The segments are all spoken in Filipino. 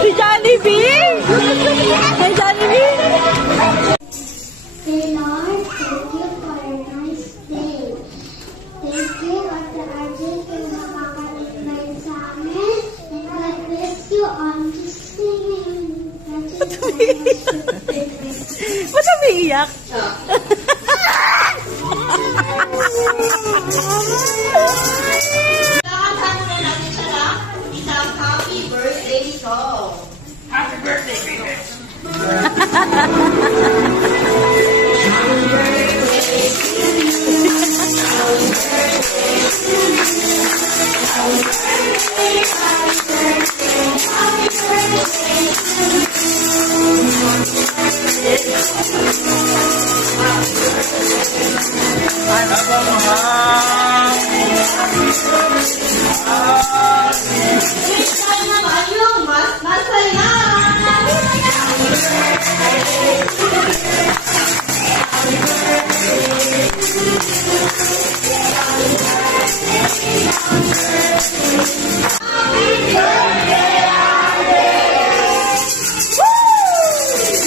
Si Jollibee! Hey, Jollibee! Dear Lord, thank you for a nice day. Thank you at the urgent yung makakaligay sa amin. And God bless you on this day. Ba't umiiyak? Nakasama na natin siya lang isang happy birthday song. Happy birthday, baby! Isa naman yung mas masaya.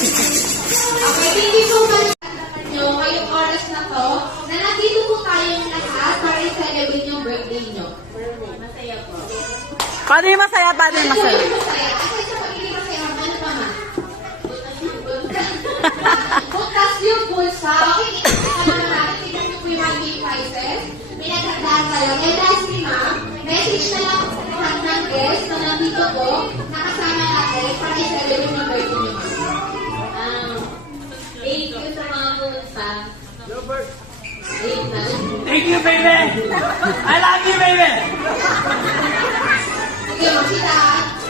Okay, hindi po ba nyo ngayong oras na to na nandito po tayong lahat para i-celebrate yung birthday nyo? Masaya po. Paano yung masaya? Paano yung masaya? Masaya. Kasi sa pagiging masaya, ano pa ma? Butas yung bulsa. Okay, ano natin, tignan nyo po yung mga game prizes. May nagtagdaan kayo. And lastly, ma'am, message na lang sa lahat ng guests na nandito po, nakasama natin para i-celebrate yung birthday nyo. Thank you sa mga pumunta. Thank you, baby! I love you, baby! Okay, makita.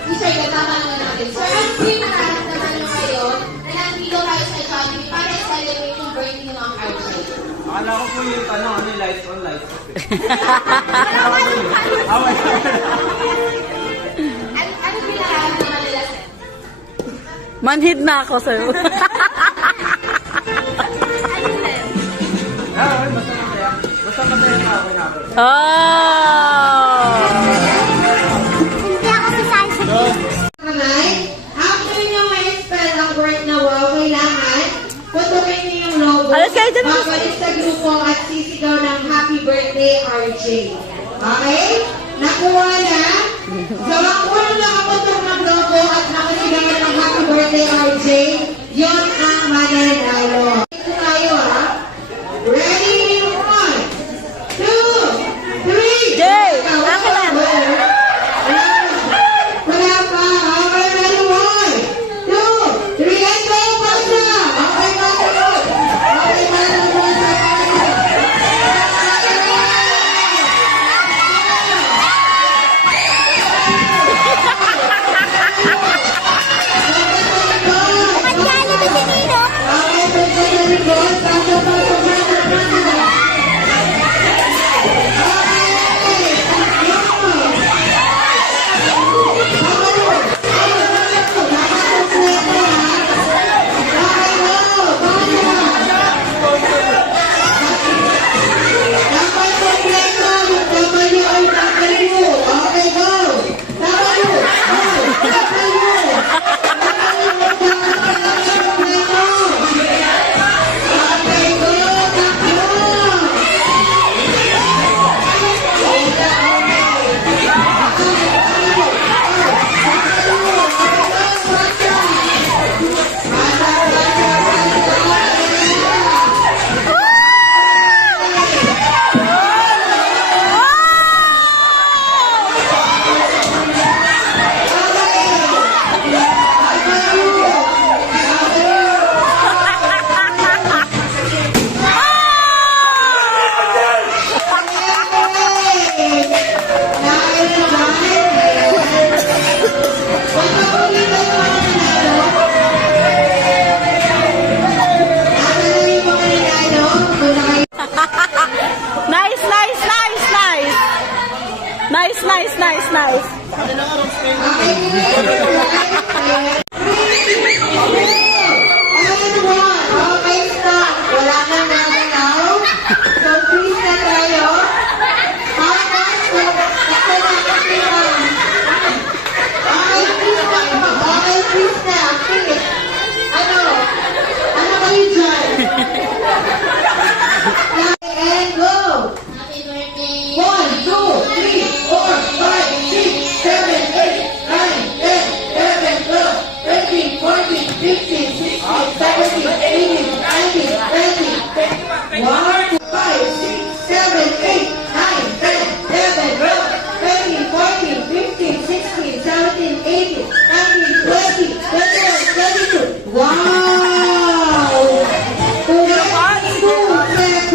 Teacher, tama naman natin. Sir, ano po yung nararamdaman nyo ngayon na nandito kayo sa Jollibee para i-celebrate yung birthday ng mga RJ? Akala ko po yung ano yung lights on, lights off. Ano po yung nararamdaman nila, sir? Manhid na ako sa'yo. Basta masaya. Basta masaya na ako na ako. Oh! Hindi ako si Sansi. Kamay, after nyo ma-spell ang word na wow, kailangan putukin nyo yung logo, Alas kayo dyan. babalik sa grupo at sisigaw ng happy birthday, RJ. Okay? Nakuha na? So, ang unang nakaputok ng logo at nakasigaw ng happy birthday, RJ, yun ang mananalo.